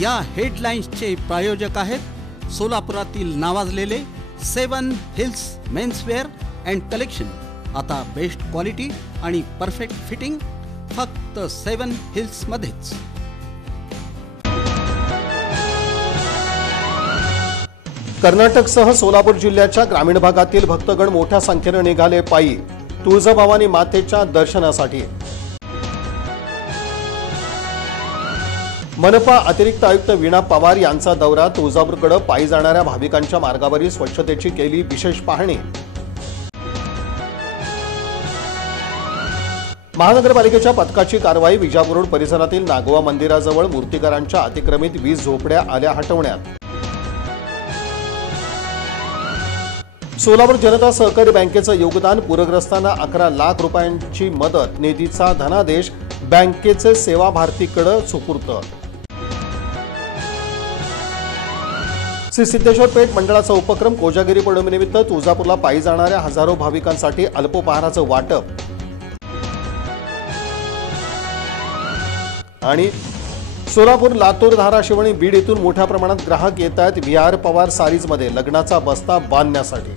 या हेडलाईन्सचे प्रायोजक आहेत सोलापुरातील नावाजलेले 7 हिल्स मेन्सवेअर अँड कलेक्शन। आता बेस्ट क्वालिटी आणि परफेक्ट फिटिंग फक्त 7 हिल्स मध्येच। कर्नाटकसह सोलापूर जिल्ह्याच्या ग्रामीण भागातील भक्तगण मोठ्या संख्येने निघाले पायी तुळजाभवानी मातेच्या दर्शनासाठी। मनपा अतिरिक्त आयुक्त वीणा पवार यांचा दौरा तुळजापूरकडे पायी जाणाऱ्या भाविकांच्या मार्गावरील स्वच्छतेची केली विशेष पाहणी। महानगरपालिकेच्या पथकाची कारवाई। विजापूर रोड परिसरातील नागोबा मंदिराजवळ मूर्तिकारांच्या अतिक्रमित 20 झोपड्या आल्या हटवण्यात। सोलापूर जनता सहकारी बँकेचं योगदान। पूरग्रस्तांना 11 लाख रुपयांची मदत। निधीचा धनादेश बँकेचे सेवा भारतीकडे सुपूर्द। श्री सिद्धेश्वर पेठ मंडळाचा उपक्रम। कोजागिरी पौर्णिमेनिमित्त तुळजापूरला पायी जाणाऱ्या हजारो भाविकांसाठी अल्पोपहाराचं वाटप। आणि सोलापूर, लातूर, धाराशिव आणि बीड येथून मोठ्या प्रमाणात ग्राहक येत आहेत विहार पवार सारीजमध्ये लग्नाचा बस्ता बांधण्यासाठी।